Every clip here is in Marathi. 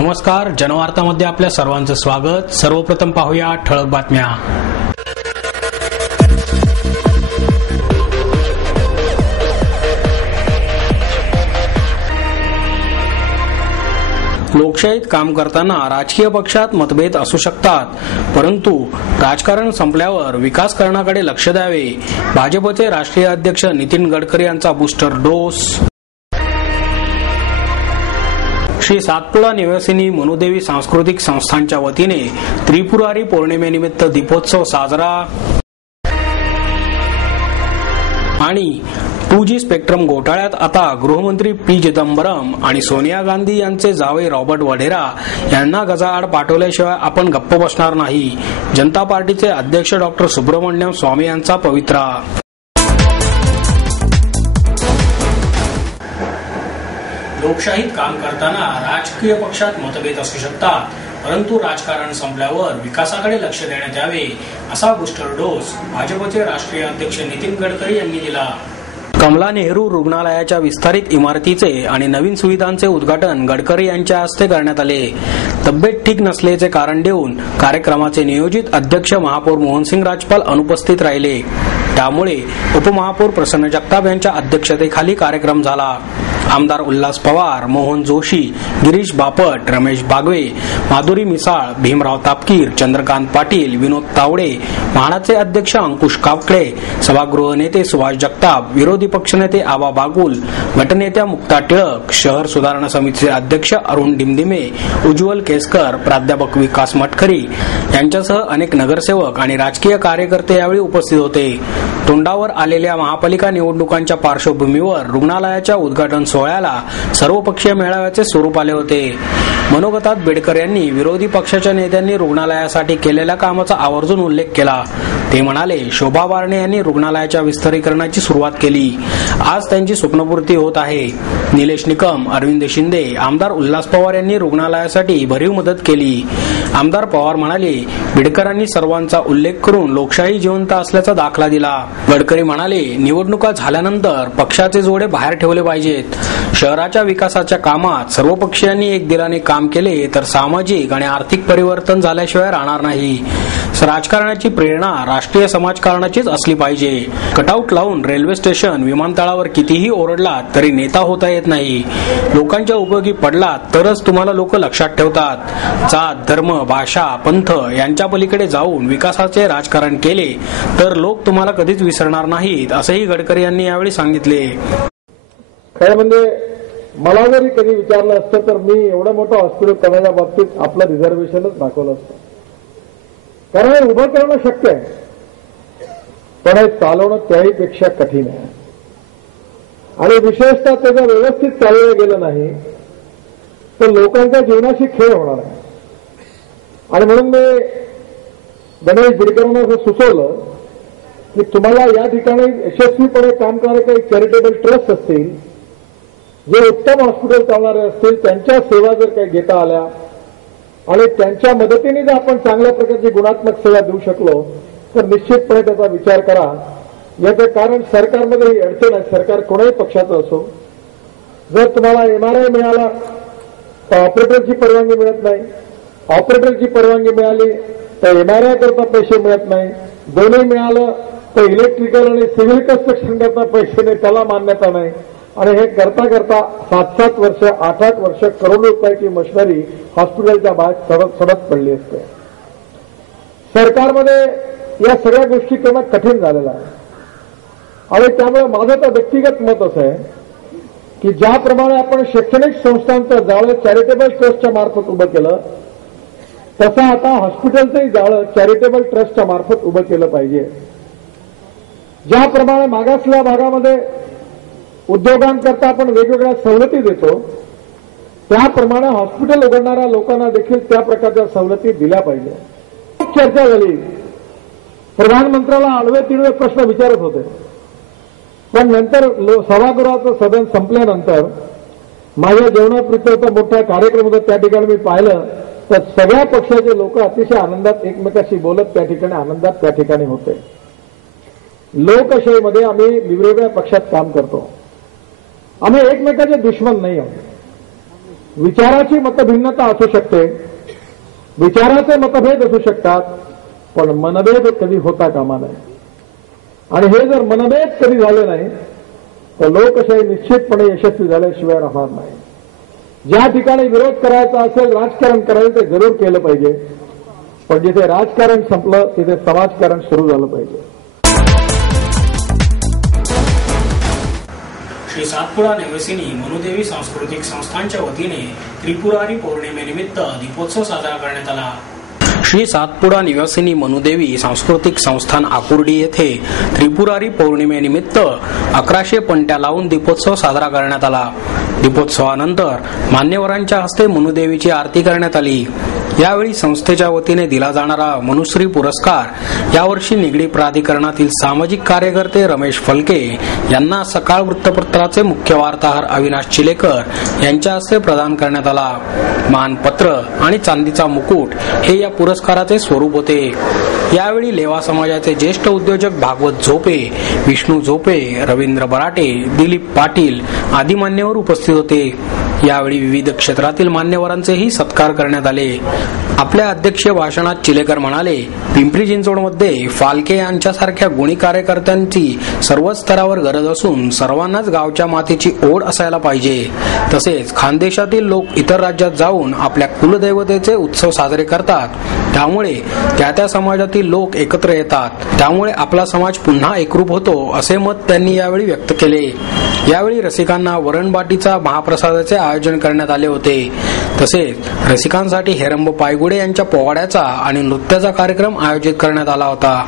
नमस्कार, जनवार्तामध्ये आपल्या सर्वांचं स्वागत। सर्वप्रथम पाहूया ठळक बातम्या। लोकशाहीत काम करताना राजकीय पक्षात मतभेद असू शकतात, परंतु राजकारण संपल्यावर विकासकरणाकडे लक्ष द्यावे। भाजपचे राष्ट्रीय अध्यक्ष नितीन गडकरी यांचा बूस्टर डोस। श्री सातपुडा निवासिनी मनुदेवी सांस्कृतिक संस्थांच्या वतीने त्रिपुरारी पौर्णिमेनिमित्त दीपोत्सव साजरा। आणि 2G स्पेक्ट्रम घोटाळ्यात आता गृहमंत्री पी चिदंबरम आणि सोनिया गांधी यांचे जावई रॉबर्ट वढेरा यांना गजाआड पाठवल्याशिवाय आपण गप्प बसणार नाही। जनता पार्टीचे अध्यक्ष डॉक्टर सुब्रमण्यम स्वामी यांचा पवित्रा। लोकशाहीत काम करताना राजकीय पक्षात मतभेद असू शकतात, परंतु राजकारण संपल्यावर विकासाकडे लक्ष देण्यात यावे, असा बूस्टर डोस भाजपचे राष्ट्रीय अध्यक्ष नितीन गडकरी यांनी दिला। कमला नेहरू रुग्णालयाच्या विस्तारित इमारतीचे आणि नवीन सुविधांचे उद्घाटन गडकरी यांच्या हस्ते करण्यात आले। तब्येत ठीक नसल्याचे कारण देऊन कार्यक्रमाचे नियोजित अध्यक्ष महापौर मोहनसिंग राजपाल अनुपस्थित राहिले, त्यामुळे उपमहापौर प्रसन्न जगताप यांच्या अध्यक्षतेखाली कार्यक्रम झाला। आमदार उल्हास पवार, मोहन जोशी, गिरीश बापट, रमेश बागवे, माधुरी मिसाळ, भीमराव तापकीर, चंद्रकांत पाटील, विनोद तावडे, म्हाडाचे अध्यक्ष अंकुश काकडे, सभागृह नेते सुभाष जगताप, विरोधी पक्षनेते आबा बागुल, गटनेत्या मुक्ता टिळक, शहर सुधारणा समितीचे अध्यक्ष अरुण डिमडिमे, उज्ज्वल केसकर, प्राध्यापक विकास मटखरी यांच्यासह अनेक नगरसेवक आणि राजकीय कार्यकर्ते यावेळी उपस्थित होते। तोंडावर आलेल्या महापालिका निवडणुकांच्या पार्श्वभूमीवर रुग्णालयाच्या उद्घाटन सोहळ्याला सर्वपक्षीय मेळाव्याचे स्वरूप आले होते। मनोगतात बेडकर यांनी विरोधी पक्षाच्या नेत्यांनी रुग्णालयासाठी केलेल्या कामाचा आवर्जून उल्लेख केला। ते म्हणाले, शोभा बारणे यांनी रुग्णालयाच्या विस्तारीकरणाची सुरुवात केली, आज त्यांची स्वप्नपूर्ती होत आहे। निलेश निकम, अरविंद शिंदे, आमदार उल्हास पवार यांनी रुग्णालयासाठी भरीव मदत केली। आमदार पवार म्हणाले, बेडकरांनी सर्वांचा उल्लेख करून लोकशाही जिवंत असल्याचा दाखला दिला। गडकरी म्हणाले, निवडणुका झाल्यानंतर पक्षाचे जोडे बाहेर ठेवले पाहिजेत। शहराच्या विकासाच्या कामात सर्व पक्षीयांनी एक दिलाने काम केले तर सामाजिक आणि आर्थिक परिवर्तन झाल्याशिवाय राहणार नाही। राजकारणाची प्रेरणा राष्ट्रीय समाजकारणाचीच असली पाहिजे। कटआउट लावून रेल्वे स्टेशन, विमानतळावर कितीही ओरडला तरी नेता होता येत नाही। लोकांच्या उपयोगी पडला तरच तुम्हाला लोक लक्षात ठेवतात। जात, धर्म, भाषा, पंथ यांच्या पलीकडे जाऊन विकासाचे राजकारण केले तर लोक तुम्हाला कधीच विसरणार नाहीत, असंही गडकरी यांनी यावेळी सांगितले। खरं म्हणजे मला जरी कधी विचारलं असतं तर मी एवढं मोठं हॉस्पिटल करण्याच्या बाबतीत आपलं रिझर्वेशनच दाखवलं असतं, कारण हे उभं करणं शक्य आहे, पण हे चालवणं त्याही पेक्षा कठीण आहे। आणि विशेषतः त्याचं व्यवस्थित चालवलं गेलं नाही तर लोकांच्या जीवनाशी खेळ होणार आहे। आणि म्हणून मी गणेश बिडकरांना असं सुचवलं की तुम्हाला या ठिकाणी यशस्वीपणे काम करणारे काही चॅरिटेबल ट्रस्ट असतील, जे उत्तम हॉस्पिटल चालणारे असतील, त्यांच्या सेवा जर काही घेता आल्या आणि त्यांच्या मदतीने जर आपण चांगल्या प्रकारची गुणात्मक सेवा देऊ शकलो तर निश्चितपणे त्याचा विचार करा। याचं कारण सरकारमध्ये ही अडचण आहे, सरकार कोणाही पक्षाचं असो, जर तुम्हाला MRI मिळाला तर ऑपरेटरची परवानगी मिळत नाही, ऑपरेटरची परवानगी मिळाली तर MRI करता पैसे मिळत नाही, दोन्ही मिळालं तर इलेक्ट्रिकल आणि सिव्हिल कन्स्ट्रक्शन करता पैसे नाही, त्याला मान्यता नाही। आणि हे करता करता 7-7 वर्ष 8-8 वर्ष करोडो रुपयाची मशिनरी हॉस्पिटलच्या बाहेर सडत पडली असते। सरकारमध्ये या सगळ्या गोष्टी करणं कठीण झालेलं आहे। आणि त्यामुळे माझं तर व्यक्तिगत मत असं आहे की ज्याप्रमाणे आपण शैक्षणिक संस्थांचं जाळं चॅरिटेबल ट्रस्टच्या मार्फत उभं केलं, तसं आता हॉस्पिटलचंही जाळं चॅरिटेबल ट्रस्टच्या मार्फत उभं केलं पाहिजे। ज्याप्रमाणे मागासलेल्या भागामध्ये उद्योगांकरता आपण वेगवेगळ्या सवलती देतो, त्याप्रमाणे हॉस्पिटल उघडणाऱ्या लोकांना देखील त्या प्रकारच्या सवलती दिल्या पाहिजे। खूप चर्चा झाली, प्रधानमंत्र्याला आडवे तिडवे प्रश्न विचारत होते, पण नंतर सभागृहाचं सदन संपल्यानंतर माझ्या जेवणाप्रित्यर्थ मोठा कार्यक्रम होता, त्या ठिकाणी मी पाहिलं तर सगळ्या पक्षाचे लोक अतिशय आनंदात एकमेकाशी बोलत त्या ठिकाणी आनंदात त्या ठिकाणी होते। लोकशाहीमध्ये आम्ही वेगवेगळ्या पक्षात काम करतो, आम्ही एकमेकाचे दुश्मन नाही आहोत। विचाराची मतभिन्नता असू शकते, विचाराचे मतभेद असू शकतात, पण मनभेद कधी होता कामा नये. आणि हे जर मनभेद कधी झाले नाही तर लोकशाही निश्चितपणे यशस्वी झाल्याशिवाय राहणार नाही. ज्या ठिकाणी विरोध करायचा असेल, राजकारण करायचं ते जरूर केलं पाहिजे, पण जिथे राजकारण संपलं तिथे समाजकारण सुरू झालं पाहिजे. श्री सातपुडा निवासिनी मनुदेवी सांस्कृतिक संस्थानच्या वतीने त्रिपुरारी पौर्णिमेनिमित्त दीपोत्सव साजरा करण्यात आला. श्री सातपुडा निवासिनी मनुदेवी सांस्कृतिक संस्थान आकुर्डी येथे त्रिपुरारी पौर्णिमेनिमित्त 1100 पणत्या लावून दीपोत्सव साजरा करण्यात आला. दीपोत्सवानंतर मान्यवरांच्या हस्ते मनुदेवीची आरती करण्यात आली. यावेळी संस्थेच्या वतीने दिला जाणारा मनुश्री पुरस्कार यावर्षी निगडी प्राधिकरणातील सामाजिक कार्यकर्ते रमेश फलके यांना सकाळ वृत्तपत्राचे मुख्य वार्ताहर अविनाश चिलेकर यांच्या हस्ते प्रदान करण्यात आला. मानपत्र आणि चांदीचा मुकुट हे या पुरस्काराचे स्वरूप होते. यावेळी लेवा समाजाचे ज्येष्ठ उद्योजक भागवत झोपे, विष्णू झोपे, रवींद्र बराटे, दिलीप पाटील आदी मान्यवर उपस्थित होते. यावेळी विविध क्षेत्रातील मान्यवरांचेही सत्कार करण्यात आले. आपल्या अध्यक्षीय भाषणात चिलेकर म्हणाले, पिंपरी चिंचवडमध्ये फालके यांच्यासारख्या गुणी कार्यकर्त्यांची सर्वच स्तरावर गरज असून सर्वांनाच गावच्या मातीची ओढ असायला पाहिजे. तसेच खानदेशातील लोक इतर राज्यात जाऊन आपल्या कुलदैवतेचे उत्सव साजरे करतात. त्यामुळे त्या समाजातील लोक एकत्र येतात. त्यामुळे आपला समाज पुन्हा एकरूप होतो असे मत त्यांनी यावेळी व्यक्त केले. यावेळी रसिकांना वरणबाटीचा महाप्रसादाचे आयोजन करण्यात आले होते. तसेच रसिकांसाठी हेरंब पायगुडे यांच्या पोवाड्याचा आणि नृत्याचा कार्यक्रम आयोजित करण्यात आला होता.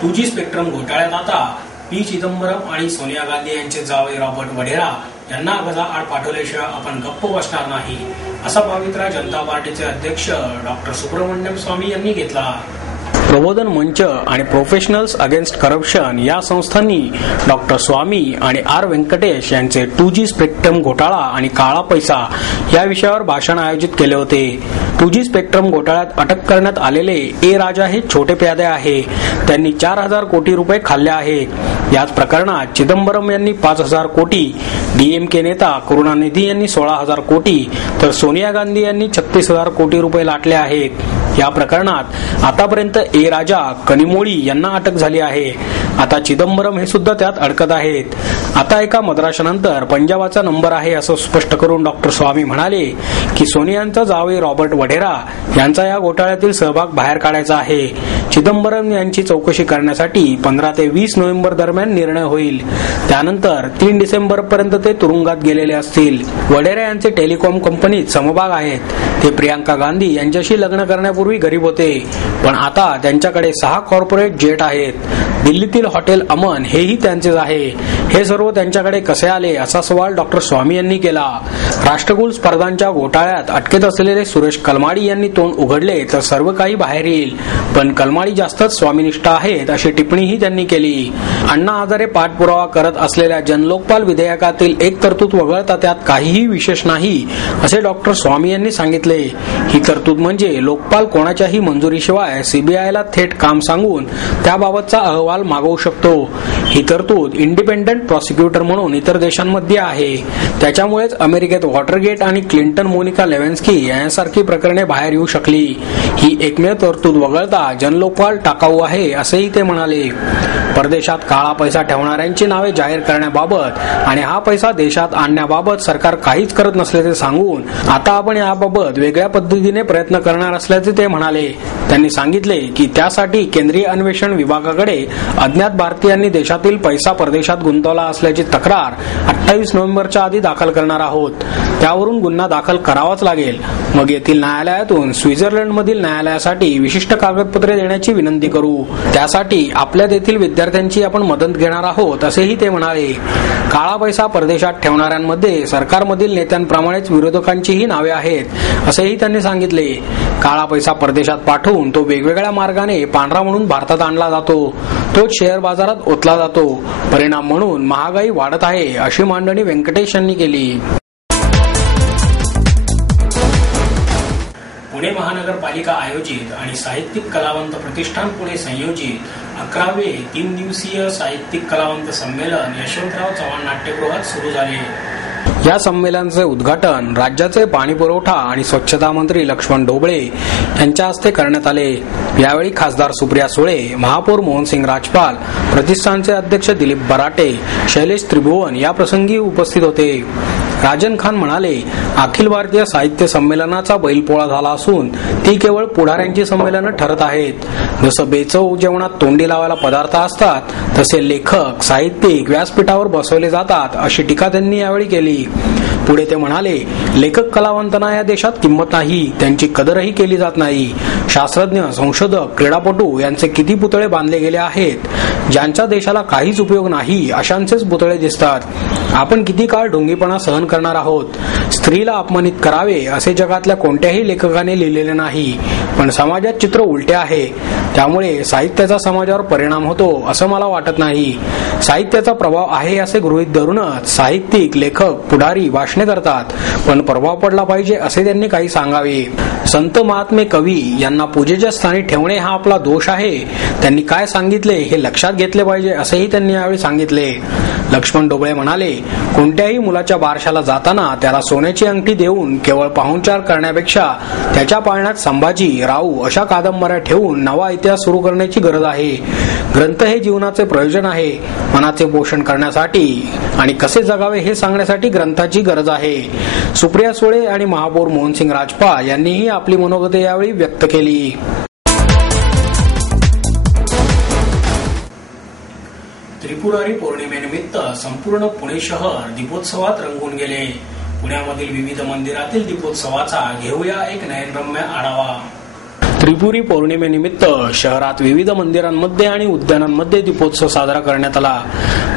टूजी स्पेक्ट्रम घोटाळ्यात आता पी चिदंबरम आणि सोनिया गांधी यांचे जावई रॉबर्ट वढेरा यांना गजाआड पाठवल्याशिवाय आपण गप्प बसणार नाही असा पवित्रा जनता पार्टीचे अध्यक्ष डॉक्टर सुब्रमण्यम स्वामी यांनी घेतला. प्रबोधन मंच आणि प्रोफेशनल्स अगेन्स्ट करप्शन या संस्थांनी डॉक्टर स्वामी आणि आर व्यंकटेश यांचे 2G स्पेक्ट्रम घोटाळा आणि काळा पैसा या विषयावर भाषण आयोजित केले होते. 2G स्पेक्ट्रम घोटाळ्यात अटक करण्यात आलेले ए राजा हे छोटे प्यादे आहे. त्यांनी 4,000 कोटी रुपये खाल्ले आहेत. याच प्रकरणात चिदंबरम यांनी 5,000 कोटी, डीएमके नेता करुणानिधी यांनी 16,000 कोटी तर सोनिया गांधी यांनी 36,000 कोटी रुपये लाटले आहेत. या प्रकरणात आतापर्यंत ए राजा, कनिमोळी यांना अटक झाली आहे. आता चिदंबरम हे सुद्धा त्यात अडकत आहेत. आता एका मद्राशानंतर पंजाबाचा नंबर आहे असं स्पष्ट करून डॉक्टर स्वामी म्हणाले की सोनियांचा जावई रॉबर्ट वढेरा यांचा या घोटाळ्यातील सहभाग बाहेर काढायचा आहे. चिदंबरम यांची चौकशी करण्यासाठी 15 ते 20 नोव्हेंबर दरम्यान निर्णय होईल. त्यानंतर 3 डिसेंबर पर्यंत ते तुरुंगात गेलेले असतील. वढेरा यांचे टेलिकॉम कंपनीत समभाग आहेत. ते प्रियांका गांधी यांच्याशी लग्न करण्यापूर्वी गरीब होते, पण आता त्यांच्याकडे 6 कॉर्पोरेट जेट आहेत. दिल्लीतील हॉटेल अमन हेही त्यांचेच आहे. हे सर्व त्यांच्याकडे कसे आले असा सवाल डॉक्टर स्वामी यांनी केला. राष्ट्रकुल स्पर्धांच्या घोटाळ्यात अटकेत असलेले सुरेश कलमाडी यांनी तोंड उघडले तर सर्व काही बाहेर येईल, पण कलमाडी जास्तच स्वामीनिष्ठ आहेत अशी टिप्पणीही त्यांनी केली. अण्णा हजारे पाठपुरावा करत असलेल्या जनलोकपाल विधेयकातील एक तरतूद वगळता त्यात काहीही विशेष नाही असे डॉक्टर स्वामी यांनी सांगितले. ही तरतूद म्हणजे लोकपाल कोणाच्याही मंजुरीशिवाय सीबीआयला थेट काम सांगून त्याबाबतचा अहवाल मागवू शकतो. ही तरतूद इंडिपेंडंट प्रॉसिक्युटर म्हणून इतर देशांमध्ये आहे. त्याच्यामुळेच अमेरिकेत वॉटरगेट आणि क्लिंटन मोनिका लेव्हिन्स्की यांसारखी प्रकरणे बाहेर येऊ शकली. ही एकमेव तरतूद वगळता जनलोकपाल टाकाऊ आहे असेही ते म्हणाले. परदेशात काळा पैसा ठेवणाऱ्यांची नावे जाहीर करण्याबाबत आणि हा पैसा देशात आणण्याबाबत सरकार काहीच करत नसल्याचे सांगून आता आपण याबाबत वेगळ्या पद्धतीने प्रयत्न करणार असल्याचे ते म्हणाले. त्यांनी सांगितले की त्यासाठी केंद्रीय अन्वेषण विभागाकडे अज्ञात भारतीयांनी देशातील पैसा परदेशात गुंतवला असल्याची तक्रार 28 नोव्हेंबरच्या आधी दाखल करणार आहोत. त्यावरून गुन्हा दाखल करावाच लागेल. मग येथील न्यायालयातून स्वित्झर्लंडमधील न्यायालयासाठी विशिष्ट कागदपत्रे देण्याची विनंती करू. त्यासाठी आपल्या तेथील विद्यार्थ्यांची आपण मदत घेणार आहोत असेही ते म्हणाले. काळा पैसा परदेशात ठेवणाऱ्यांमध्ये सरकारमधील नेत्यांप्रमाणेच विरोधकांचीही नावे आहेत असेही त्यांनी सांगितले. काळा पैसा परदेशात पाठवून तो वेगवेगळ्या मार्गाने पांढरा म्हणून भारतात आणला जातो. तोच शेअर बाजारात ओतला जातो. परिणाम म्हणून महागाई वाढत आहे अशी मांडणी व्यंकटेश यांनी केली. पुणे महानगरपालिका आयोजित आणि साहित्यिक कलावंत प्रतिष्ठान पुणे संयोजित 11वे 3 दिवसीय साहित्यिक कलावंत संमेलन यशवंतराव चव्हाण नाट्यगृहात सुरू झाले. या संमेलनाचे उद्घाटन राज्याचे पाणी पुरवठा आणि स्वच्छता मंत्री लक्ष्मण ढोबळे यांच्या हस्ते करण्यात आले. यावेळी खासदार सुप्रिया सुळे, महापौर मोहनसिंग राजपाल, प्रतिष्ठानचे अध्यक्ष दिलीप बराटे, शैलेश त्रिभुवन या प्रसंगी उपस्थित होते. राजन खान म्हणाले, अखिल भारतीय साहित्य संमेलनाचा बैलपोळा झाला असून ती केवळ पुढाऱ्यांची संमेलनं ठरत आहेत. जसं बेचव जेवणात तोंडी लावायला पदार्थ असतात तसे लेखक, साहित्यिक व्यासपीठावर बसवले जातात अशी टीका त्यांनी यावेळी केली. पुढे ते म्हणाले, लेखक कलावंतांना या देशात किंमत नाही, त्यांची कदरही केली जात नाही. शास्त्रज्ञ, संशोधक, क्रीडापटू यांचे किती पुतळे बांधले गेले आहेत. ज्यांच्या देशाला काहीच उपयोग नाही अशांचेच पुतळे दिसतात. आपण किती काळ ढोंगीपणा सहन करणार आहोत. स्त्रीला अपमानित करावे असे जगातल्या कोणत्याही लेखकाने लिहिलेले नाही, पण समाजात चित्र उलटे आहे. त्यामुळे साहित्याचा समाजावर परिणाम होतो असं मला वाटत नाही. साहित्याचा प्रभाव आहे असे गृहीत धरूनच साहित्यिक, लेखक, पुढारी भाषणे करतात, पण प्रभाव पडला पाहिजे असे त्यांनी काही सांगावे. संत, महात्मे, कवी यांना पूजेच्या स्थानी ठेवणे हा आपला दोष आहे. त्यांनी काय सांगितले हे लक्षात घेतले पाहिजे असेही त्यांनी यावेळी सांगितले. लक्ष्मण ढोबळे म्हणाले, कोणत्याही मुलाच्या बारशाला जाताना त्याला सोन्याची अंगठी देऊन केवळ पाहुणचार करण्यापेक्षा त्याच्या पाळण्यात संभाजी, राऊ अशा कादंबऱ्या ठेवून नवा इतिहास सुरू करण्याची गरज आहे. ग्रंथ हे जीवनाचे प्रयोजन आहे. मनाचे पोषण करण्यासाठी आणि कसे जगावे हे सांगण्यासाठी ग्रंथाची गरज आहे. सुप्रिया सुळे आणि महापौर मोहनसिंग राजपाल यांनीही आपली मनोगते यावेळी व्यक्त केली. त्रिपुरारी पौर्णिमेनिमित्त संपूर्ण पुणे शहर दीपोत्सवात रंगून गेले. पुण्यामधील विविध मंदिरातील दीपोत्सवाचा घेऊया एक नयनरम्य आढावा. त्रिपुरी पौर्णिमेनिमित्त शहरात विविध मंदिरांमध्ये आणि उद्यानांमध्ये दीपोत्सव साजरा करण्यात आला.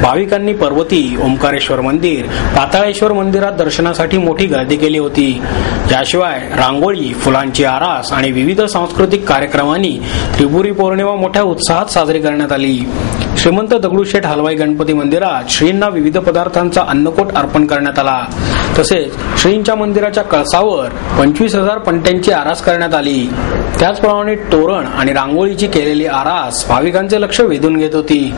भाविकांनी पर्वती, ओंकारेश्वर मंदिर, पाताळेश्वर मंदिरात दर्शनासाठी मोठी गर्दी केली होती. याशिवाय रांगोळी, फुलांची आरास आणि विविध सांस्कृतिक कार्यक्रमांनी त्रिपुरी पौर्णिमा मोठ्या उत्साहात साजरी करण्यात आली. श्रीमंत दगडूशेठ हलवाई गणपती मंदिरात श्रींना विविध पदार्थांचा अन्नकोट अर्पण करण्यात आला. तसेच श्रींच्या मंदिराच्या कळसावर 25,000 पंट्यांची आरास करण्यात आली. त्याचप्रमाणे तोरण आणि रांगोळीची केलेली आरास भाविकांचे लक्ष वेधून घेत होती.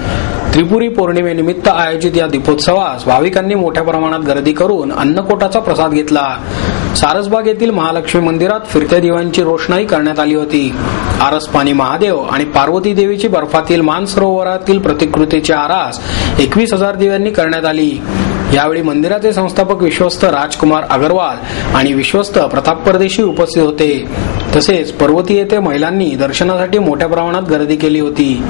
त्रिपुरी पौर्णिमेनिमित्त आयोजित या दीपोत्सवास भाविकांनी मोठ्या प्रमाणात गर्दी करून अन्नकोटाचा प्रसाद घेतला. सारसबाग येथील महालक्ष्मी मंदिरात फिरत्या दिव्यांची रोषणाई करण्यात आली होती. आरसपानी महादेव आणि पार्वती देवीची बर्फातील मानसरोवरातील प्रतिकृतीची आरास 21,000 दिव्यांनी करण्यात आली. यावेळी मंदिराचे संस्थापक विश्वस्त राजकुमार अग्रवाल आणि विश्वस्त प्रताप परदेशी उपस्थित होते. तसेच पर्वती येथे महिलांनी दर्शनासाठी मोठ्या प्रमाणात गर्दी केली होती.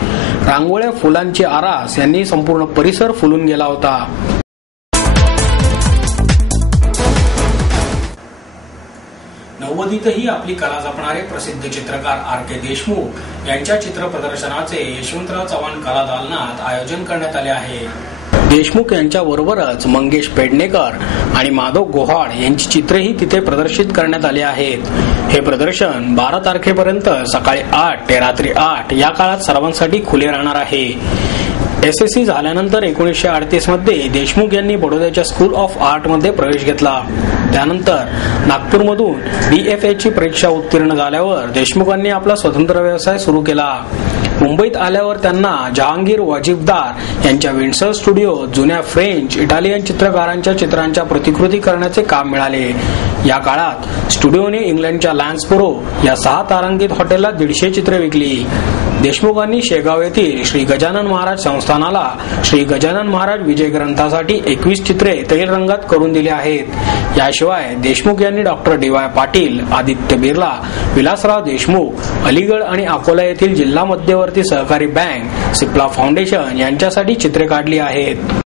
रांगोळ्या, फुलांची आरास यांनी संपूर्ण परिसर फुलून गेला होता. नव्वदीतही आपली कला जपणारे प्रसिद्ध चित्रकार R.K. देशमुख यांच्या चित्र प्रदर्शनाचे यशवंतराव चव्हाण कला दालनात आयोजन करण्यात आले आहे. देशमुख यांच्या बरोबरच मंगेश पेडणेकर आणि माधव गोहाड यांची चित्रेही तिथे प्रदर्शित करण्यात आली आहेत. हे प्रदर्शन 12 तारखेपर्यंत सकाळी 8 ते रात्री 8 या काळात सर्वांसाठी खुले राहणार आहे. SSC झाल्यानंतर 1938 मध्ये देशमुख यांनी बडोद्याच्या स्कूल ऑफ आर्ट मध्ये प्रवेश घेतला. त्यानंतर नागपूरमधून DFA ची परीक्षा उत्तीर्ण झाल्यावर देशमुखांनी आपला स्वतंत्र व्यवसाय सुरू केला. मुंबईत आल्यावर त्यांना जहांगीर वाजिबदार यांच्या विंडसर स्टुडिओ जुन्या फ्रेंच, इटालियन चित्रकारांच्या चित्रांच्या प्रतिकृती करण्याचे काम मिळाले. या काळात स्टुडिओने इंग्लंडच्या लॅन्सबोरो या 6 तारांकित हॉटेलला 150 चित्रे विकली. देशमुखांनी शेगाव येथील श्री गजानन महाराज संस्थानाला श्री गजानन महाराज विजय ग्रंथासाठी 21 चित्रे तैल रंगात करून दिली आहेत. याशिवाय देशमुख यांनी डॉक्टर DY पाटील, आदित्य बिर्ला, विलासराव देशमुख, अलीगड आणि अकोला येथील जिल्हा मध्यवर्ती सहकारी बँक, सिप्ला फाउंडेशन यांच्यासाठी चित्रे काढली आहेत.